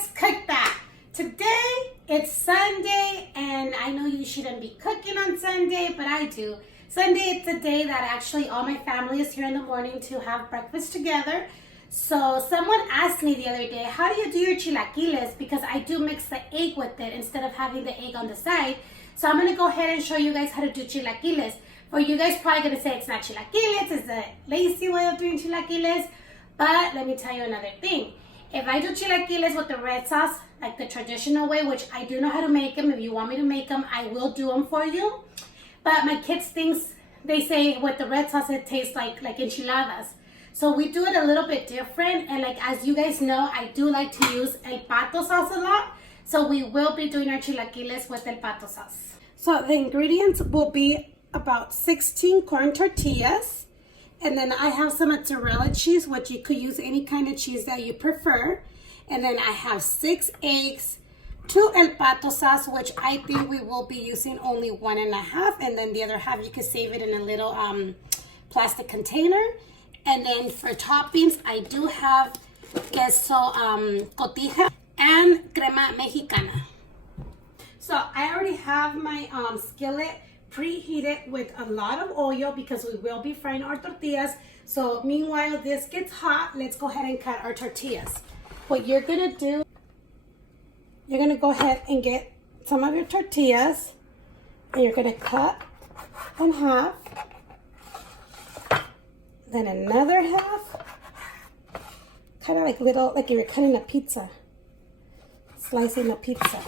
let's cook that. Today, it's Sunday, and I know you shouldn't be cooking on Sunday, but I do. Sunday, it's a day that actually all my family is here in the morning to have breakfast together. So someone asked me the other day, how do you do your chilaquiles? Because I do mix the egg with it instead of having the egg on the side. So I'm going to go ahead and show you guys how to do chilaquiles. For you guys probably going to say it's not chilaquiles, it's a lazy way of doing chilaquiles. But let me tell you another thing. If I do chilaquiles with the red sauce, like the traditional way, which I do know how to make them. If you want me to make them, I will do them for you. But my kids they say with the red sauce, it tastes like enchiladas. So we do it a little bit different. And like, as you guys know, I do like to use el Pato Sauce a lot. So we will be doing our chilaquiles with el Pato Sauce. So the ingredients will be about 16 corn tortillas. And then I have some mozzarella cheese, which you could use any kind of cheese that you prefer. And then I have 6 eggs, 2 el Pato Sauce, which I think we will be using only 1.5. And then the other half, you can save it in a little plastic container. And then for toppings, I do have queso cotija and crema mexicana. So I already have my skillet preheated with a lot of oil because we will be frying our tortillas. So meanwhile this gets hot, let's go ahead and cut our tortillas. What you're gonna do, you're gonna go ahead and get some of your tortillas and you're gonna cut in half, then another half, kind of like little, like you're cutting a pizza, slicing a pizza.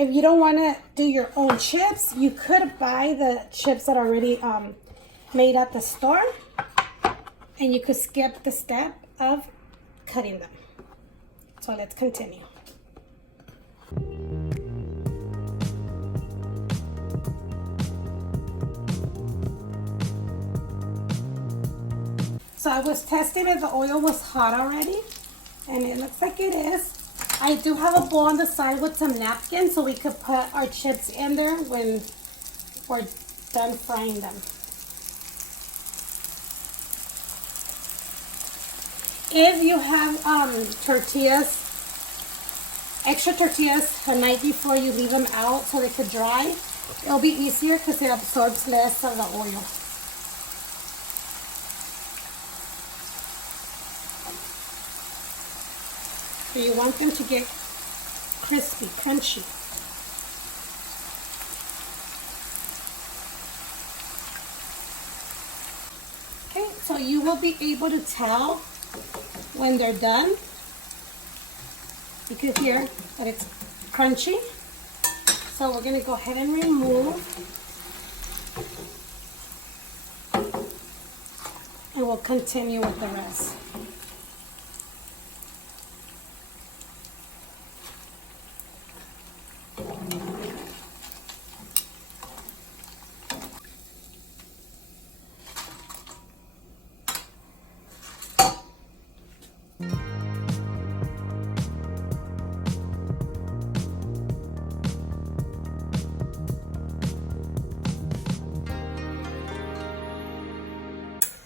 If you don't want to do your own chips, you could buy the chips that are already made at the store, and you could skip the step of cutting them. So let's continue. So I was testing if the oil was hot already, and it looks like it is. I do have a bowl on the side with some napkins so we could put our chips in there when we're done frying them. If you have tortillas, extra tortillas the night before you leave them out so they could dry, it'll be easier because it absorbs less of the oil. So you want them to get crispy, crunchy. Okay, so you will be able to tell when they're done. You can hear that it's crunchy. So we're going to go ahead and remove. And we'll continue with the rest.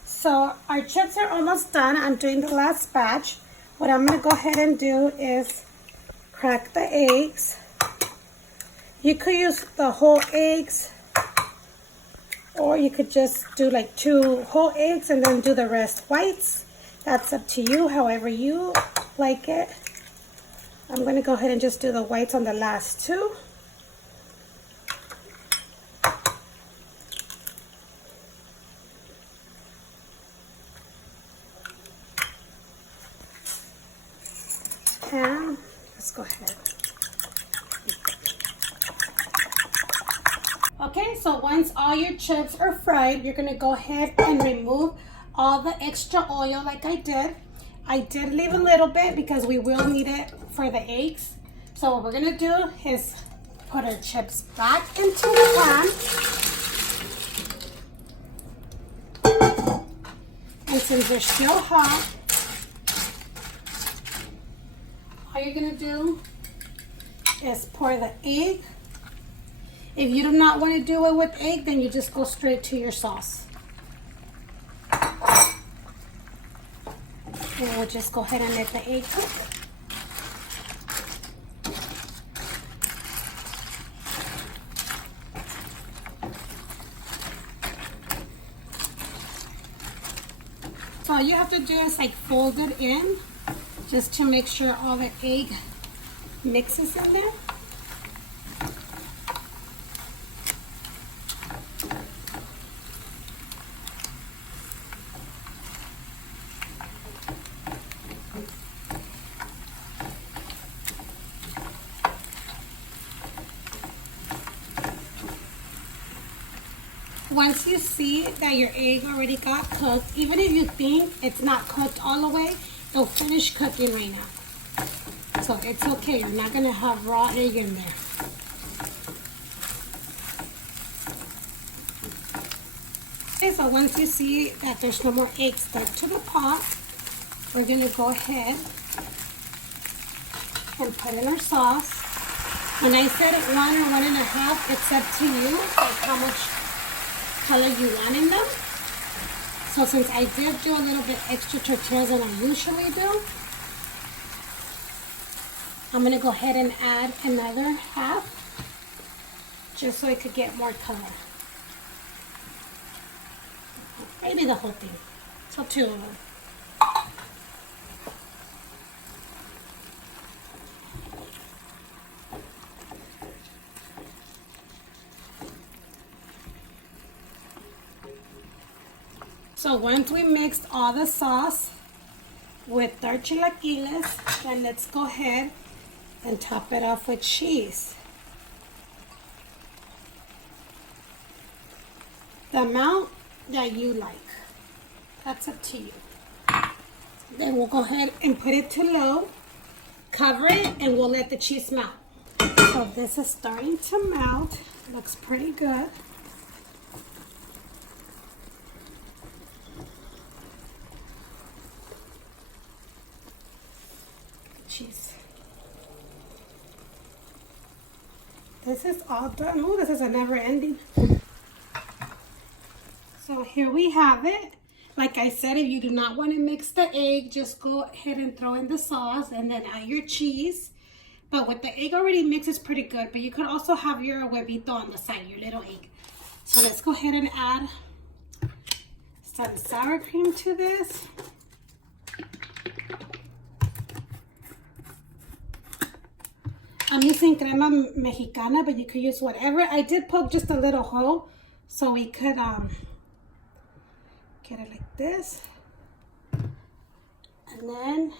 So our chips are almost done. I'm doing the last batch. What I'm going to go ahead and do is crack the eggs. You could use the whole eggs, or you could just do like 2 whole eggs and then do the rest whites. That's up to you, however you like it. I'm going to go ahead and just do the whites on the last 2. And let's go ahead. Okay, so once all your chips are fried, you're gonna go ahead and remove all the extra oil like I did. I did leave a little bit because we will need it for the eggs. So what we're gonna do is put our chips back into the pan. And since they're still hot, all you're gonna do is pour the egg. If you do not want to do it with egg, then you just go straight to your sauce. And we'll just go ahead and let the egg cook. So all you have to do is like fold it in just to make sure all the egg mixes in there. Once you see that your egg already got cooked, even if you think it's not cooked all the way, it'll finish cooking right now. So it's okay, you're not gonna have raw egg in there. Okay, so once you see that there's no more egg stuck to the pot, we're gonna go ahead and put in our sauce. When I said 1 or 1.5, it's up to you, like how much color you want in them. So since I did do a little bit extra tortillas than I usually do, I'm gonna go ahead and add another half just so I could get more color. Maybe the whole thing. So 2 of them. So once we mixed all the sauce with our chilaquiles, then let's go ahead and top it off with cheese. The amount that you like, that's up to you. Then we'll go ahead and put it to low, cover it, and we'll let the cheese melt. So this is starting to melt, looks pretty good. Cheese. This is all done. Oh, this is a never ending. So here we have it. Like I said, if you do not want to mix the egg, just go ahead and throw in the sauce and then add your cheese. But with the egg already mixed, it's pretty good. But you could also have your huevito on the side, your little egg. So let's go ahead and add some sour cream to this. I'm using crema mexicana, but you could use whatever. I did poke just a little hole so we could get it like this. And then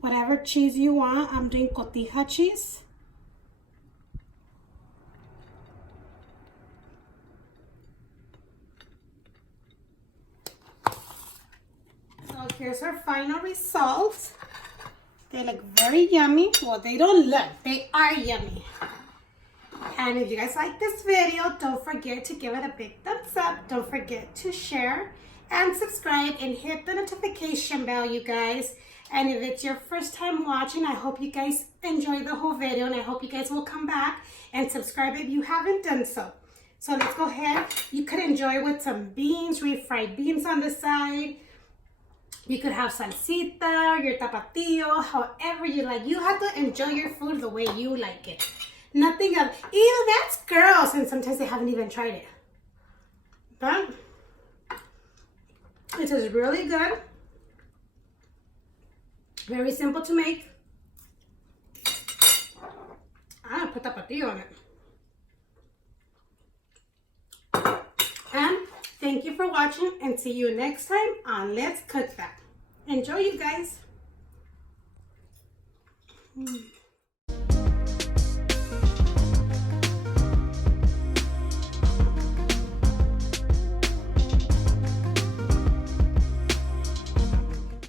whatever cheese you want, I'm doing cotija cheese. So here's our final results. They look very yummy. Well, they don't look, they are yummy. And if you guys like this video, don't forget to give it a big thumbs up. Don't forget to share and subscribe and hit the notification bell, you guys. And if it's your first time watching, I hope you guys enjoyed the whole video, and I hope you guys will come back and subscribe if you haven't done so. So let's go ahead. You could enjoy with some beans, refried beans on the side. You could have salsita, your tapatio, however you like. You have to enjoy your food the way you like it. Nothing of, ew, that's gross. And sometimes they haven't even tried it. But it is really good. Very simple to make. I'm gonna put tapatio on it. And thank you for watching, and see you next time on Let's Cook That. Enjoy, you guys.